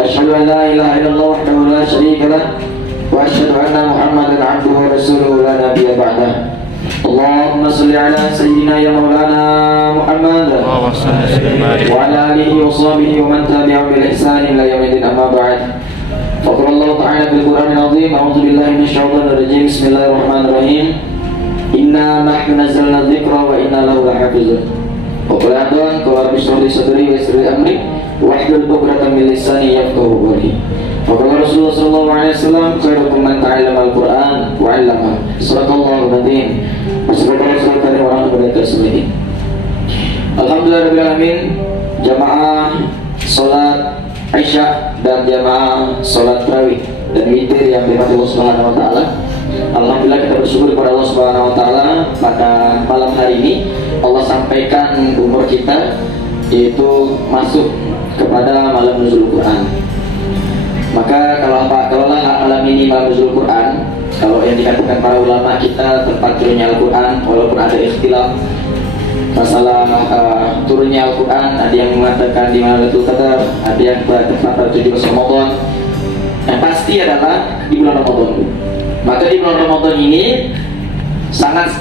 Asyhadu an la ilaha illallah wahdahu la syarika lah wa asyhadu anna Muhammadan abduhu wa rasuluhu la nabiyya ba'dah. Allahumma shalli ala sayyidina ya maulana Muhammad wa ala alihi wa sahbihi wa man tabi'ahum bil ihsan ila yaumil amma ba'd. Faqala Allah ta'ala fil Qur'anil 'azim, a'udzu billahi minasyaitonir rajim. Bismillahirrahmanirrahim. Inna nahnu nazzalna dzikra wa inna lahu lahafizun. Wa qala Adam qala bismillah sadri wa yassir amri wahlul 'uqdatam min lisani yafqahu qawli. Wa qala Rasulullah sallallahu alaihi wasallam khairukum man ta'allama al-Qur'an wa 'allama. Sadaqallahu al-'azim. Wassalamualaikum warahmatullahi wabarakatuh. Alhamdulillahirabbil alamin. Jamaah salat Isya dan jamaah salat tarawih dan witir yang dirahmati Allah Subhanahu wa taala. Alhamdulillah kita bersyukur kepada Allah Subhanahu wa taala pada malam hari ini Allah sampaikan umur kita yaitu masuk kepada malam nuzul Quran. Maka kalau malam ini malam nuzul Quran, kalau yang dikatakan para ulama kita tempat turunnya Al-Quran, walaupun ada ikhtilaf masalah turunnya Al-Quran, ada yang mengatakan di Lailatul Qadar, ada yang tepat 17 Ramadan. Yang pasti adalah di bulan Ramadan. Maka di bulan Ramadan ini sangat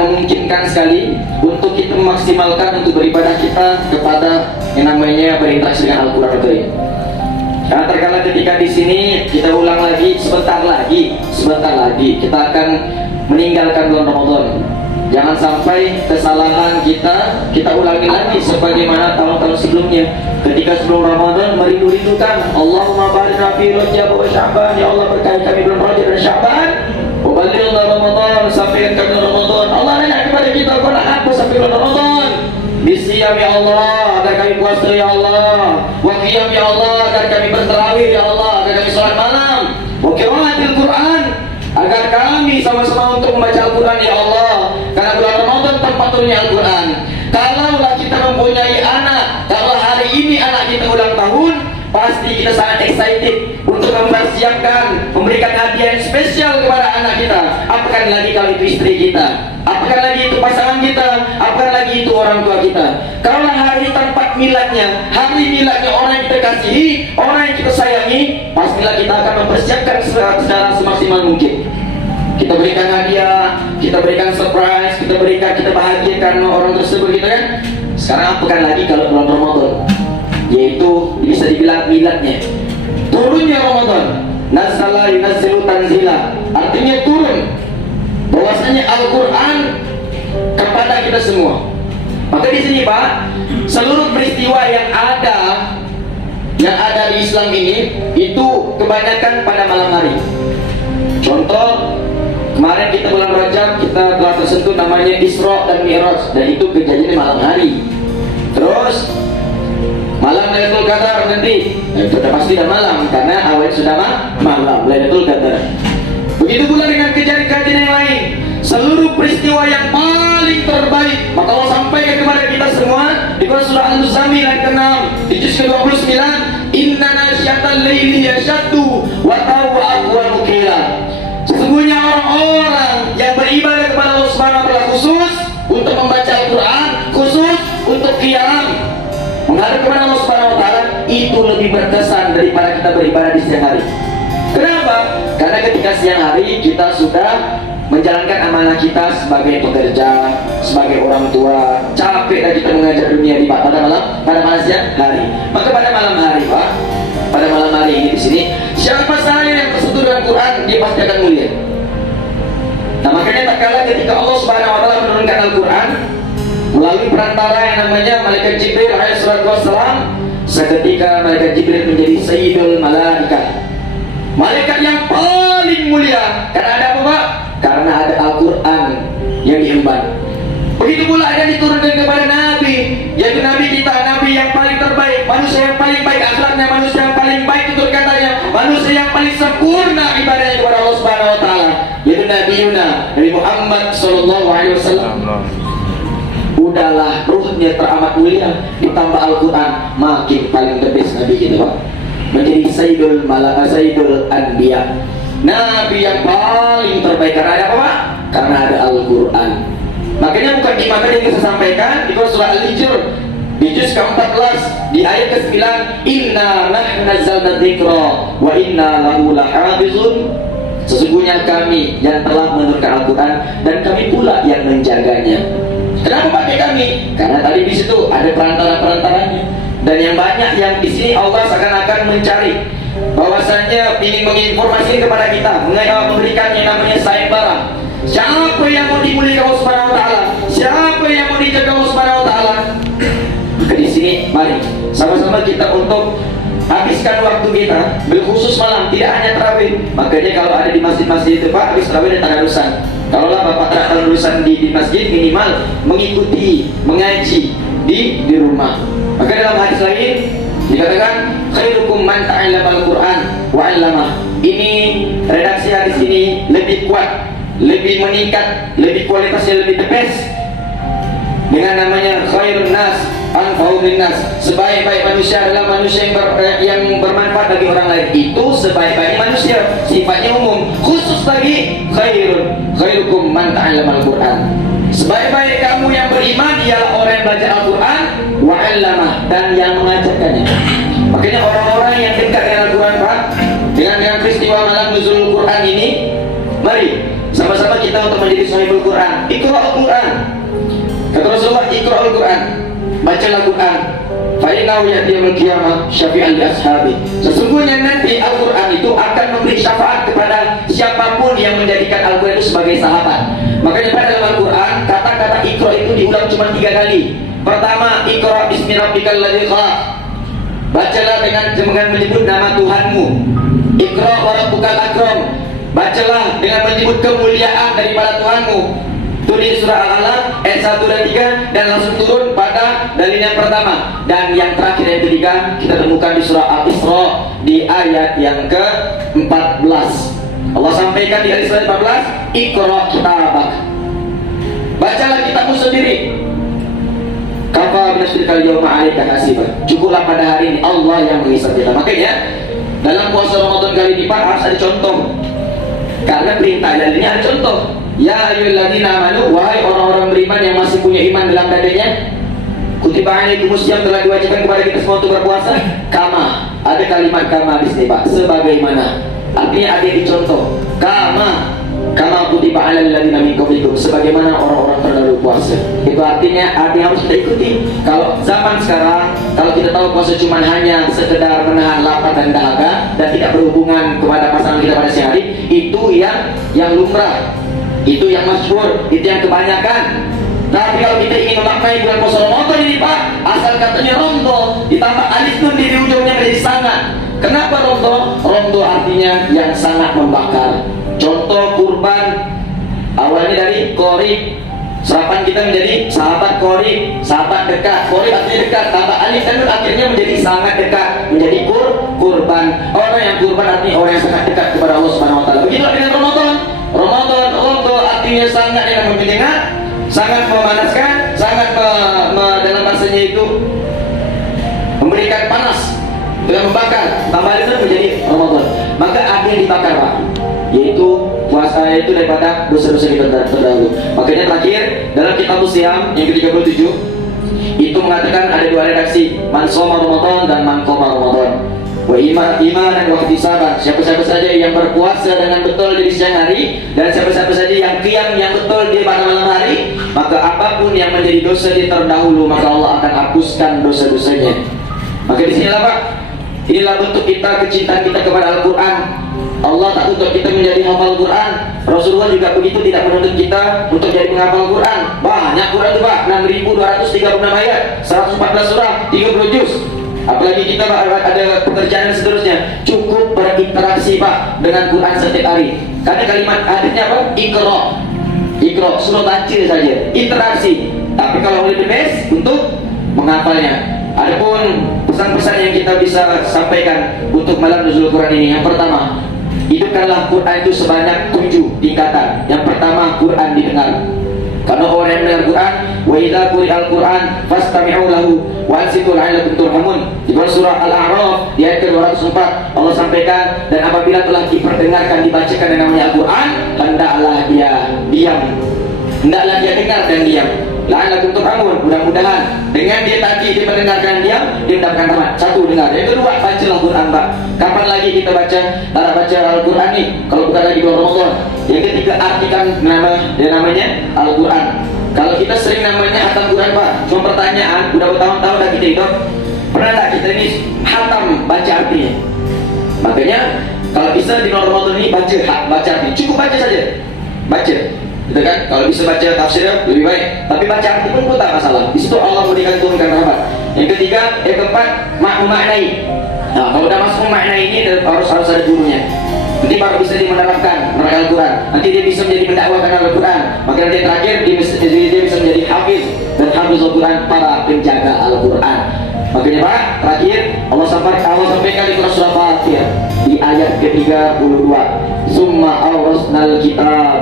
memungkinkan sekali untuk kita memaksimalkan untuk beribadah kita kepada yang namanya berinteraksi dengan Al-Quran Al-Karim. Karena terkala ketika di sini kita ulang lagi, sebentar lagi kita akan meninggalkan bulan Ramadan. Jangan sampai kesalahan kita ulangi lagi sebagaimana tahun-tahun sebelumnya. Ketika sebelum Ramadan merindu-rindukan Allahumma barik fi Rajab wa Sya'ban, ya Allah berkahi kami bulan Rajab dan Sya'ban. Wa balighna Ramadan, sampaikan kami Ramadan. Allah nanya kepada kita, kau nak apa sampai bulan Ramadan? Bisiyam ya Allah, agar kami puasa ya Allah. Wa qiyam ya Allah, agar kami bertarawih ya Allah, agar kami salat malam. Wa qiraatil Quran, agar kami sama-sama untuk membaca Al-Quran ya Allah. Karena bulan Ramadan tempat turunnya Al-Quran. Kalaulah kita mempunyai anak, kalau hari ini anak kita ulang tahun, pasti kita sangat excited untuk mempersiapkan, memberikan hadiah yang spesial kepada anak kita. Apakah lagi kalau itu istri kita, apakah lagi itu pasangan kita, apakah lagi itu orang tua kita. Kalau hari tempat miladnya, hari miladnya orang yang kita kasihi, orang yang kita sayangi, pastilah kita akan mempersiapkan secara semaksimal mungkin. Kita berikan hadiah, kita berikan surprise, kita bahagiakan orang tersebut gitu kan. Sekarang apakah lagi kalau bulan Ramadan, yaitu bisa dibilang miladnya, turunnya Ramadan. Nazzala yunazzilu tanzila, artinya turun bahwasanya Al-Quran kepada kita semua. Maka di sini Pak, seluruh peristiwa yang ada di Islam ini itu kebanyakan pada malam hari. Contoh, kemarin kita bulan Rajab kita telah tersentuh namanya Isra dan Mi'raj, dan itu kejadian malam hari. Terus malam Lailatul Qadar nanti, itu sudah pasti dah malam karena awal sudah malam Lailatul Qadar. Begitu pula dengan kejadian yang lain. Seluruh peristiwa yang paling terbaik maka Allah sampaikan kepada kita semua di surah Al-Muzammil ayat ke-6 di juz ke-29, inna nasyatal laili yasyaddu wa tawwa wa qila. Sesungguhnya orang-orang yang beribadah kepada Allah Subhanahu wa taala khusus untuk membaca Al-Quran, khusus untuk qiyam menghadap kepada Allah Subhanahu wa taala, itu lebih berkesan daripada kita beribadah di siang hari. Kenapa? Karena ketika siang hari kita sudah menjalankan amanah kita sebagai pekerja, sebagai orang tua, capek dan kita mengajar dunia pada malam siang hari. Maka pada malam hari Pak, pada malam hari ini di sini, siapa saja yang tersentuh dengan Quran, dia pasti akan mulia. Nah makanya tak kalah ketika Allah Subhanahu wa taala menurunkan Al-Quran melalui perantara yang namanya malaikat Jibril alaihi salatu wassalam, seketika malaikat Jibril menjadi sayyidul malaikat, malaikat yang paling mulia. Karena ada apa Pak? Karena ada Al-Quran yang diemban. Begitu pula ada diturunkan kepada Nabi, yaitu Nabi kita, Nabi yang paling terbaik, manusia yang paling baik akhlaknya, manusia yang paling baik tutur katanya, manusia yang paling sempurna ibadahnya kepada Allah Subhanahu wa taala, yaitu Nabi Nabi Muhammad sallallahu alaihi wasallam. Udahlah, ruhnya teramat mulia, ditambah Al-Quran, makin paling the best Nabi kita Pak, menjadi Sayyidul Anbiya, Nabi yang paling terbaik. Karena ada apa Pak? Karena ada Al-Quran. Makanya bukan di mana yang saya sampaikan di surah Al-Hijr Di juz ke-14 di ayat ke-9, inna nahnu nazzalna dzikra wa inna lahu lahafizun. Sesungguhnya kami yang telah menurunkan Al-Quran dan kami pula yang menjaganya. Kenapa pakai kami? Karena tadi di situ ada perantara-perantaranya. Dan yang banyak yang di sini Allah seakan-akan mencari bahwasanya ingin menginformasi kepada kita, memberikan yang namanya sayembara. Siapa yang mau dimuliakan Allah Subhanahu wa taala? Siapa yang mau dijaga Allah Subhanahu wa taala? Maka di sini mari sama-sama kita untuk habiskan waktu kita berkhusus malam, tidak hanya tarawih. Makanya kalau ada di masjid-masjid itu Pak, habis tarawih dan tadarusan. Kalau lah Bapak tadarusan di masjid, minimal mengikuti mengaji di rumah. Maka dalam hadis lain dikatakan khairukum man ta'allama al-Qur'an wa 'allamah. Ini redaksi hadis ini lebih kuat, lebih meningkat, lebih kualitasnya lebih the best dengan namanya khairun nas anfa'u linnas. Sebaik-baik manusia adalah manusia yang bermanfaat bagi orang lain. Itu sebaik-baik manusia, sifatnya umum. Khusus bagi khairukum man ta'allama al-Qur'an. Sebaik-baik kamu yang beriman ialah orang yang belajar Al-Quran wa 'allamah, dan yang mengajarkannya. Makanya orang-orang yang dekat dengan Al-Quran Pak, dengan peristiwa malam nuzul Quran ini, mari sama-sama kita untuk menjadi sahibul Quran. Iqra'ul Quran. Kata Rasulullah, Iqra'ul Quran, bacalah Quran. Fa innahu ya'ti yaumil qiyamah syafi'an li ashabi. Sesungguhnya nanti Al-Quran itu akan memberi syafaat kepada siapapun yang menjadikan Al-Quran itu sebagai sahabat. Makanya pada dalam Al-Quran kata-kata Iqra itu diulang cuma 3 kali. Pertama, Iqra bismi rabbikal ladzi khalaq. Bacalah dengan menyebut nama Tuhanmu. Iqra wa rabbukal akram. Bacalah dengan menyebut kemuliaan daripada Tuhanmu. Itu di surah Al-Alaq ayat 1 dan 3, dan langsung turun pada dalil yang pertama. Dan yang terakhir yang ketiga kita temukan di surah Al-Isra di ayat yang ke-14. Allah sampaikan di ayat 14, Iqra kitabak. Bacalah kitabmu sendiri. Kafa binasrikal yawma 'alaika hasiba. Cukuplah pada hari ini Allah yang menghisab kita. Makanya dalam puasa Ramadan kali ini Pak harus ada contoh. Karena perintah dalilnya ada contoh. Ya ayyuhalladzina amanu, wahai orang-orang beriman yang masih punya iman dalam dadanya, kutiba alaikumus syiyam, telah diwajibkan kepada kita semua untuk berpuasa. Kama, ada kalimat kama di sini Pak, sebagaimana. Artinya ada dicontoh. Kama kutiba alal ladzina min qablikum, sebagaimana orang-orang terdahulu puasa. Itu artinya ada yang harus kita ikuti. Kalau zaman sekarang, kalau kita tahu puasa cuma hanya sekedar menahan lapar dan dahaga dan tidak berhubungan kepada pasangan kita pada siang hari, itu yang lumrah, itu yang masyhur, itu yang kebanyakan. Tapi kalau kita ingin memaknai bulan puasa Ramadan ini Pak, asal katanya rondo ditambah alif nun di ujungnya menjadi sangat. Kenapa rondo? Rondo artinya yang sangat membakar. Contoh kurban awalnya dari korib, serapan kita menjadi sahabat korib, sahabat dekat. Korib artinya dekat, tambah alif dan nun akhirnya menjadi sangat dekat, menjadi kurban. Orang yang kurban artinya orang yang sangat dekat kepada Allah Subhanahu wa taala. Begitulah dengan Ramadan. Ramadan rondo artinya sangat yang menyengat, sangat memanaskan, sangat dalam bahasanya itu memberikan panas dengan membakar. Tambah itu menjadi Ramadan. Maka ada yang dibakar Pak, yaitu puasa itu daripada dosa-dosa kita terdahulu. Makanya terakhir dalam kitab Siam yang ke-37 itu mengatakan ada 2 redaksi, man shoma Ramadan dan man qoma Ramadan. Wa iman dan waktu sabar. Siapa-siapa saja yang berpuasa dengan betul di siang hari, dan siapa-siapa saja yang qiyam yang betul di pada malam hari, maka apapun yang menjadi dosa di terdahulu maka Allah akan hapuskan dosa-dosanya. Maka di sinilah Pak, inilah bentuk kita, kecintaan kita kepada Al-Quran. Allah tak tuntut kita menjadi hafal Quran. Rasulullah juga begitu, tidak menuntut kita untuk jadi penghafal Quran. Banyak Quran itu Pak, 6.236 ayat, 114 surah, 30 juz. Apalagi kita ada pekerjaan dan seterusnya. Cukup berinteraksi Pak dengan Quran setiap hari. Karena kalimat hadisnya apa? Iqra, suruh baca saja, interaksi. Tapi kalau lebih best untuk menghafalnya. Adapun pesan-pesan yang kita bisa sampaikan untuk malam nuzul Quran ini, yang pertama, hidupkanlah Quran itu sebanyak 7 tingkatan. Yang pertama, Quran didengar. Karena orang yang mendengar Quran, wa idza quri'al Quran fastami'u lahu wa ansitu la'allakum turhamun. Di surah Al-A'raf di ayat ke-204 Allah sampaikan, dan apabila telah diperdengarkan, dibacakan dengan namanya Al-Quran, hendaklah dia diam, hendaklah dia dengar dan diam. la'allakum turhamun. Mudah-mudahan dengan dia tadi dia mendengarkan dia mendapatkan rahmat. Satu, dengar. Yang kedua, bacalah Quran, Pak. Kapan lagi kita baca Al-Quran nih kalau bukan lagi bulan Ramadan? Yang ketiga, artikan namanya Al-Quran. Kalau kita sering namanya hatam Quran, Pak, cuma pertanyaan, udah bertahun-tahun dah kita hidup, pernah tak kita ini hatam baca artinya? Makanya kalau bisa di bulan Ramadan ini baca arti, cukup baca saja, baca. Gitu kan? Kalau bisa baca tafsirnya lebih baik. Tapi baca arti pun tak masalah. Di situ Allah memberikan turunkan rahmat. Yang ketiga, yang keempat, memaknai. Nah, kalau udah masuk memaknai ini harus ada gurunya. Nanti baru bisa menerapkan Al-Quran. Nanti dia bisa menjadi mendakwakan Al-Quran. Maka nanti terakhir dia bisa menjadi hafiz dan hafiz Al-Quran, para penjaga Al-Quran. Makanya Pak, terakhir Allah sampaikan di surah Fatihah di ayat ke-32. Summa awrasnal kitab.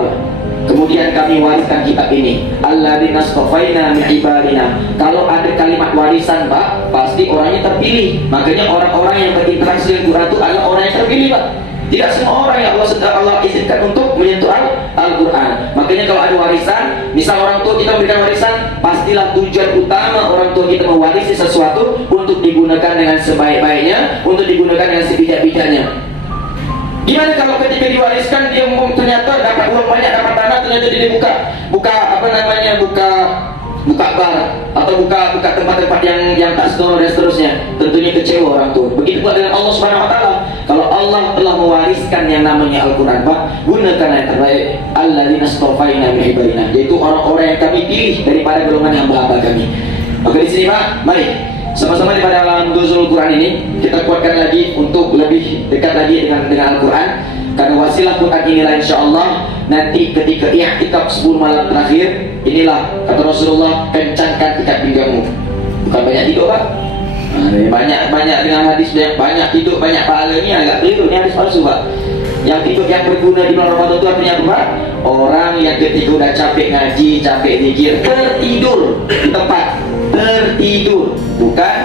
Kemudian kami wariskan kitab ini. Alladzina astafaina min ibadina. Kalau ada kalimat warisan, Pak, pasti orangnya terpilih. Makanya orang-orang yang berinteraksi dengan Quran itu adalah orang yang terpilih, Pak. Tidak semua orang yang Allah izinkan untuk menyentuh Al-Quran. Makanya kalau ada warisan, misal orang tua kita memberikan warisan, pastilah tujuan utama orang tua kita mewarisi sesuatu untuk digunakan dengan sebaik-baiknya, untuk digunakan dengan sebijak-bijaknya. Gimana kalau ketika diwariskan dia ternyata dapat uang banyak, dapat tanah, ternyata dia buka bar atau buka tempat-tempat yang tak senonoh dan seterusnya, tentunya kecewa orang tua. Begitu pula dengan Allah Subhanahu Wa Taala. Kalau Allah telah mewariskan yang namanya Al-Quran, Pak, gunakan yang terbaik. Alladzina astafaina min ibadina, yaitu orang-orang yang kami pilih daripada golongan hamba-hamba kami. Maka di sini, Pak, mari sama-sama daripada alam nuzul Quran ini kita kuatkan lagi untuk lebih dekat lagi dengan Al-Quran. Karena wasilah Quran inilah insyaallah nanti ketika i'tikaf 10 malam terakhir, inilah kata Rasulullah, kencangkan ikat pinggangmu. Bukan banyak tidur, Pak. Banyak dengan hadis banyak tidur banyak pahala, ini agak keliru, ini hadis palsu, Pak. Yang tidur yang berguna di bulan Ramadan itu artinya apa? Orang yang ketika udah capek ngaji, capek zikir, tertidur di tempat, tertidur, bukan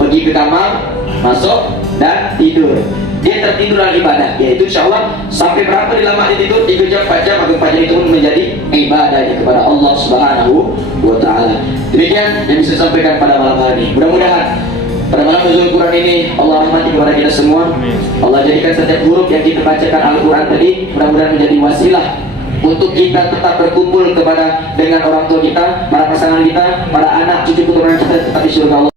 pergi ke kamar, masuk dan tidur. Dia tertidur dalam ibadah, yaitu insyaallah sampai berapa lama dia tidur? 3 jam, 4 jam, maka 4 jam itu pun menjadi ibadahnya kepada Allah Subhanahu wa Ta'ala. Demikian yang bisa sampaikan pada malam hari ini. Mudah-mudahan pada malam nuzul Quran ini Allah rahmati kepada kita semua. Allah jadikan setiap huruf yang kita bacakan Al-Quran tadi mudah-mudahan menjadi wasilah untuk kita tetap berkumpul dengan orang tua kita, para pasangan kita, para anak cucu keturunan kita tetap di surga Allah.